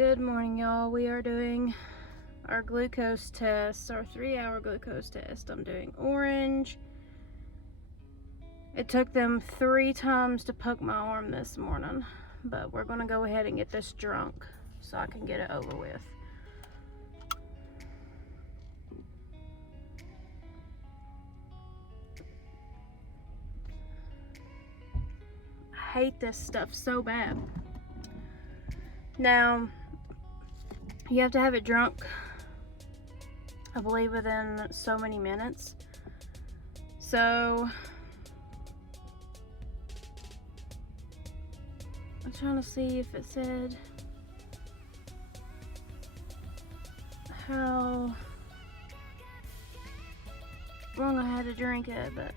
Good morning, y'all. We are doing our glucose test, our 3-hour glucose test. I'm doing orange. It took them 3 times to poke my arm this morning, but we're gonna go ahead and get this drunk so I can get it over with. I hate this stuff so bad. Now, you have to have it drunk, I believe, within so many minutes. So I'm trying to see if it said how long I had to drink it, but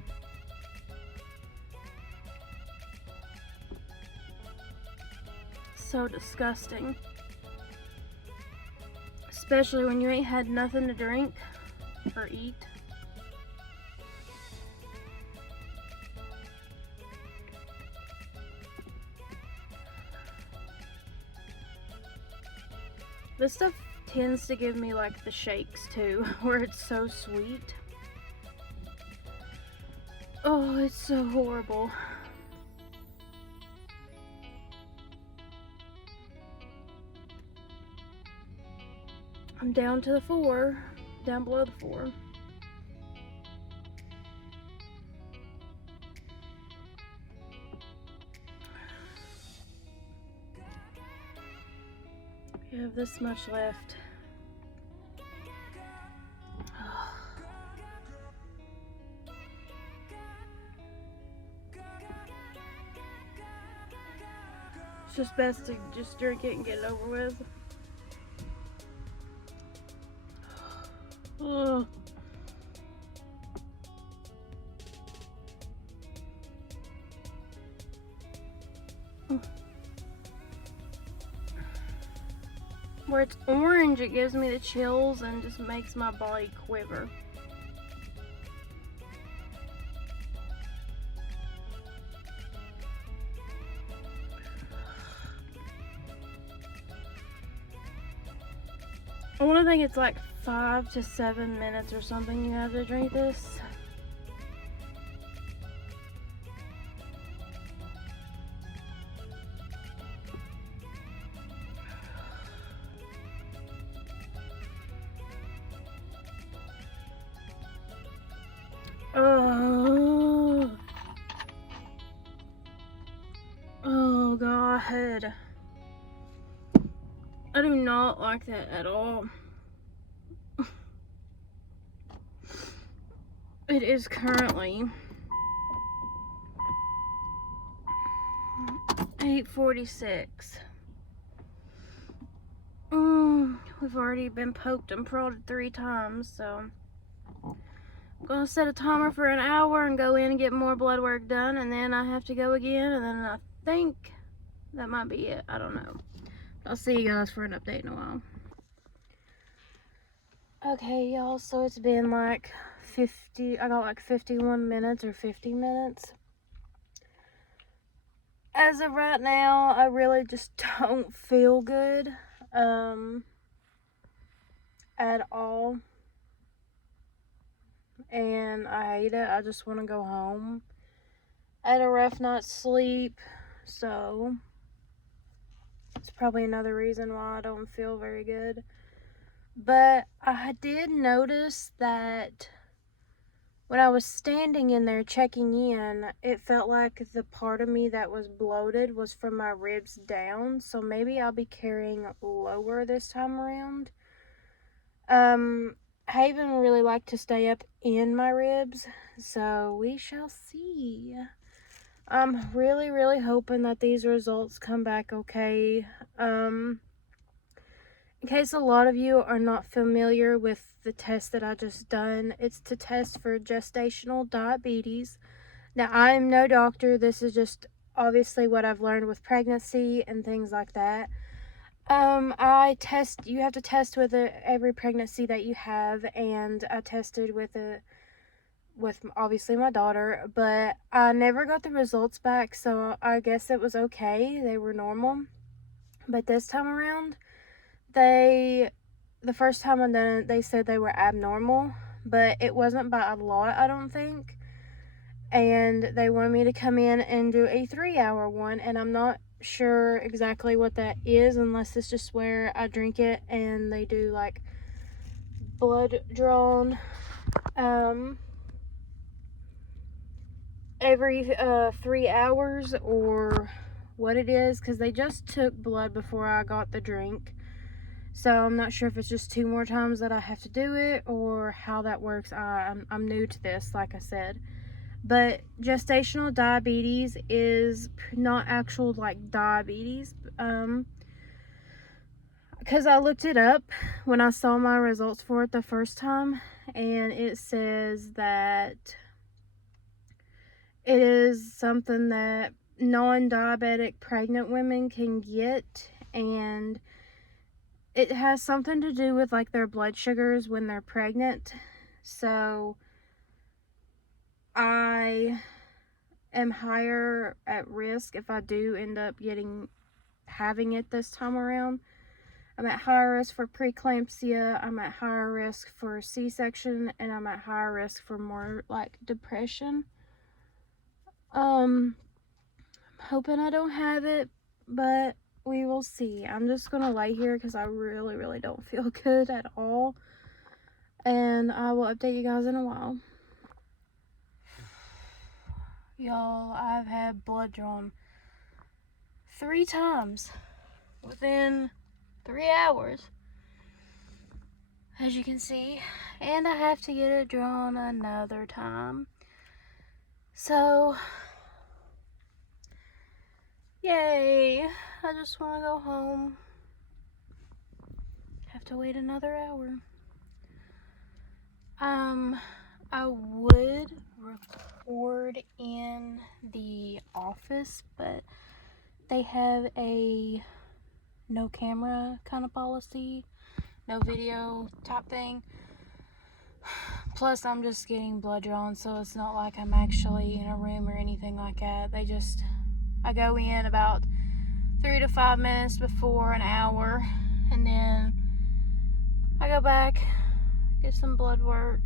so disgusting. Especially when you ain't had nothing to drink or eat. This stuff tends to give me like the shakes too, where it's so sweet. Oh, it's so horrible. I'm down to the 4, down below the 4. We have this much left. It's just best to just drink it and get it over with. Ugh. Where it's orange, it gives me the chills and just makes my body quiver. I want to think it's like 5 to 7 minutes or something you have to drink this. Oh God. I do not like that at all. It is currently 8:46. We've already been poked and prodded 3 times, so I'm gonna set a timer for an hour and go in and get more blood work done, and then I have to go again, and then I think that might be it. I don't know. I'll see you guys for an update in a while. Okay, y'all, so it's been like 51 minutes or 50 minutes. As of right now, I really just don't feel good at all, and I hate it. I just want to go home. I had a rough night's sleep, so it's probably another reason why I don't feel very good. But I did notice that when I was standing in there checking in, it felt like the part of me that was bloated was from my ribs down. So maybe I'll be carrying lower this time around. I even really like to stay up in my ribs, so we shall see. I'm really, really hoping that these results come back okay. In case a lot of you are not familiar with the test that I just done, it's to test for gestational diabetes. Now, I'm no doctor. This is just obviously what I've learned with pregnancy and things like that. You have to test with every pregnancy that you have, and I tested with obviously my daughter, but I never got the results back, so I guess it was okay. They were normal. But this time around, the first time I done it, they said they were abnormal, but it wasn't by a lot, I don't think. And they wanted me to come in and do a 3-hour one, and I'm not sure exactly what that is, unless it's just where I drink it and they do like blood drawn every 3 hours, or what it is, because they just took blood before I got the drink. So I'm not sure if it's just 2 more times that I have to do it or how that works. I'm new to this, like I said. But gestational diabetes is not actual like diabetes. Because I looked it up when I saw my results for it the first time, and it says that it is something that non-diabetic pregnant women can get, and it has something to do with like their blood sugars when they're pregnant. So I am higher at risk if I do end up having it this time around. I'm at higher risk for preeclampsia, I'm at higher risk for C-section, and I'm at higher risk for more like depression. I'm hoping I don't have it, but we will see. I'm just gonna lay here because I really don't feel good at all, and I will update you guys in a while. Y'all, I've had blood drawn 3 times within 3 hours, as you can see, and I have to get it drawn another time. So yay, I just want to go home. Have to wait another hour. I would record in the office, but they have a no camera kind of policy, no video type thing. Plus, I'm just getting blood drawn, so it's not like I'm actually in a room or anything like that. I go in about 3 to 5 minutes before an hour, and then I go back, get some blood work,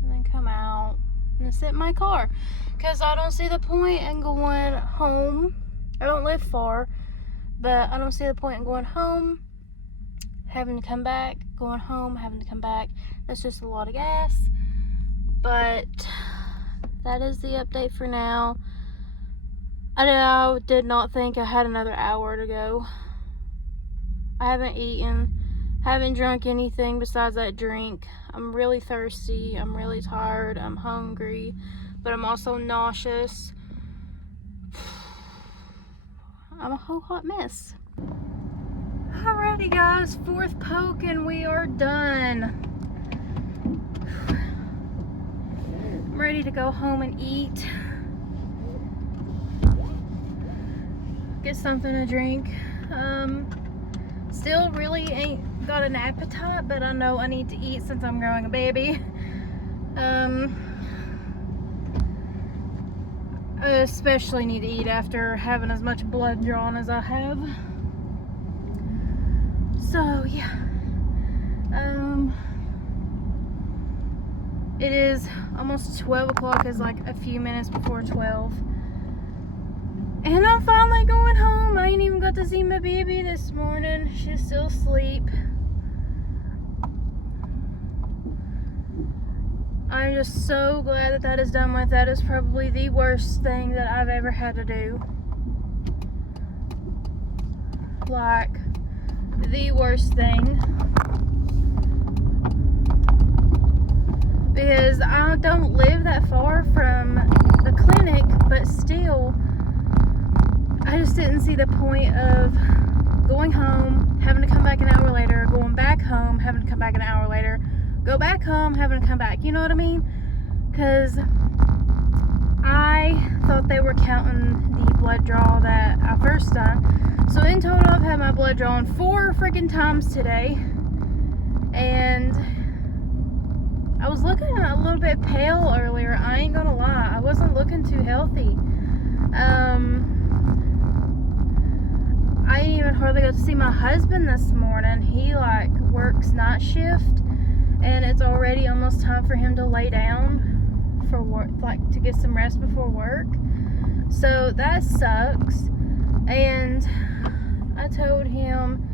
and then come out and sit in my car, because I don't see the point in going home. I don't live far, but I don't see the point in going home, having to come back, going home, having to come back. That's just a lot of gas. But that is the update for now. I did not think I had another hour to go. I haven't eaten, haven't drunk anything besides that drink. I'm really thirsty, I'm really tired, I'm hungry, but I'm also nauseous. I'm a whole hot mess. Alrighty guys, 4th poke and we are done. I'm ready to go home and eat. Get something to drink. Still really ain't got an appetite, but I know I need to eat since I'm growing a baby. I especially need to eat after having as much blood drawn as I have. So yeah, it is almost 12 o'clock. It's like a few minutes before 12. And I'm finally going home. I ain't even got to see my baby this morning. She's still asleep. I'm just so glad that is done with. That is probably the worst thing that I've ever had to do. Like, the worst thing. Because I don't live that far from the clinic, but still, I just didn't see the point of going home, having to come back an hour later, going back home, having to come back an hour later, go back home, having to come back. You know what I mean? Because I thought they were counting the blood draw that I first done. So in total, I've had my blood drawn 4 freaking times today. And I was looking a little bit pale earlier. I ain't gonna lie. I wasn't looking too healthy. I ain't even hardly got to see my husband this morning. He works night shift, and it's already almost time for him to lay down for work, like to get some rest before work. So that sucks. And I told him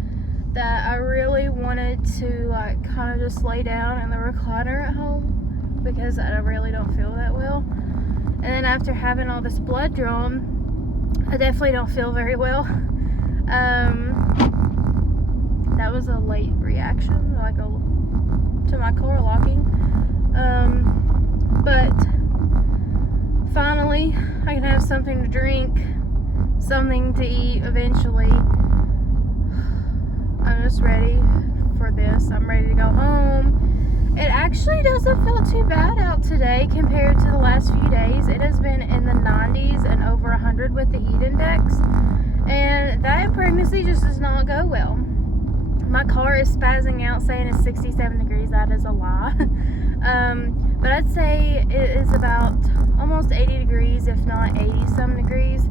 that I really wanted to like kind of just lay down in the recliner at home because I really don't feel that well. And then after having all this blood drawn, I definitely don't feel very well. That was a late reaction, like to my car locking. But finally, I can have something to drink, something to eat eventually. I'm just ready for this. I'm ready to go home. It actually doesn't feel too bad out today compared to the last few days. It has been in the 90s and over 100 with the heat index. And that in pregnancy just does not go well. My car is spazzing out saying it's 67 degrees. That is a lie. But I'd say it is about almost 80 degrees, if not 80 some degrees.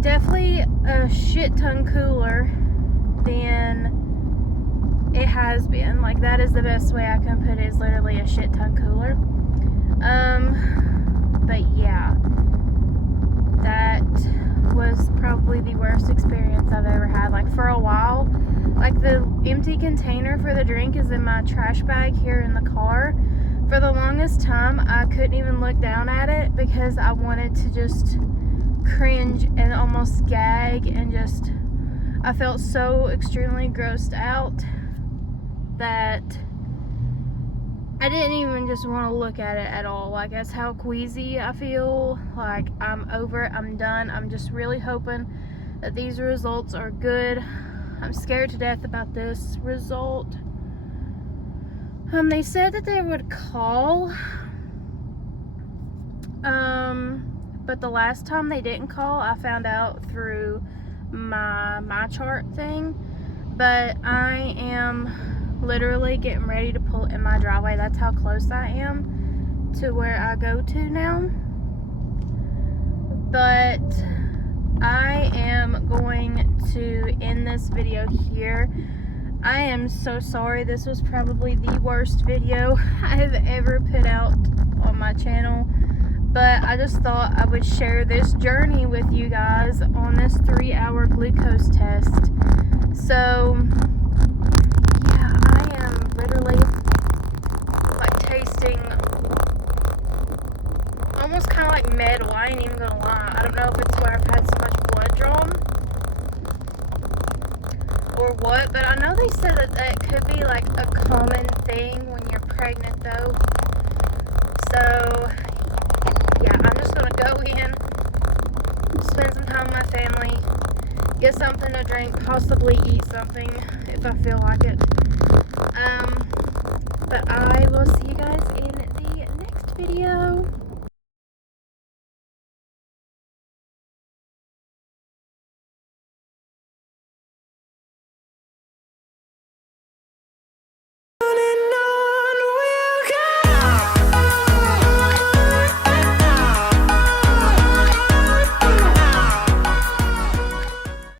Definitely a shit ton cooler than it has been. Like, that is the best way I can put it, is literally a shit ton cooler. But yeah, that was probably the worst experience I've ever had. Like, for a while, like, the empty container for the drink is in my trash bag here in the car. For the longest time, I couldn't even look down at it because I wanted to just cringe and almost gag, and just, I felt so extremely grossed out that I didn't even just want to look at it at all. Like, that's how queasy I feel. Like, I'm over it. I'm done. I'm just really hoping that these results are good. I'm scared to death about this result. They said that they would call. But the last time they didn't call, I found out through my chart thing. But I am literally getting ready to pull in my driveway. That's how close I am to where I go to now. But I am going to end this video here. I am so sorry. This was probably the worst video I have ever put out on my channel. But I just thought I would share this journey with you guys on this 3-hour glucose test. So, yeah, I am literally like tasting almost kind of like metal. I ain't even gonna lie. I don't know if it's where I've had so much blood drawn or what, but I know they said that that could be like a common thing when you're pregnant though. So yeah, I'm just gonna go in, spend some time with my family, get something to drink, possibly eat something if I feel like it. But I will see you guys in the next video.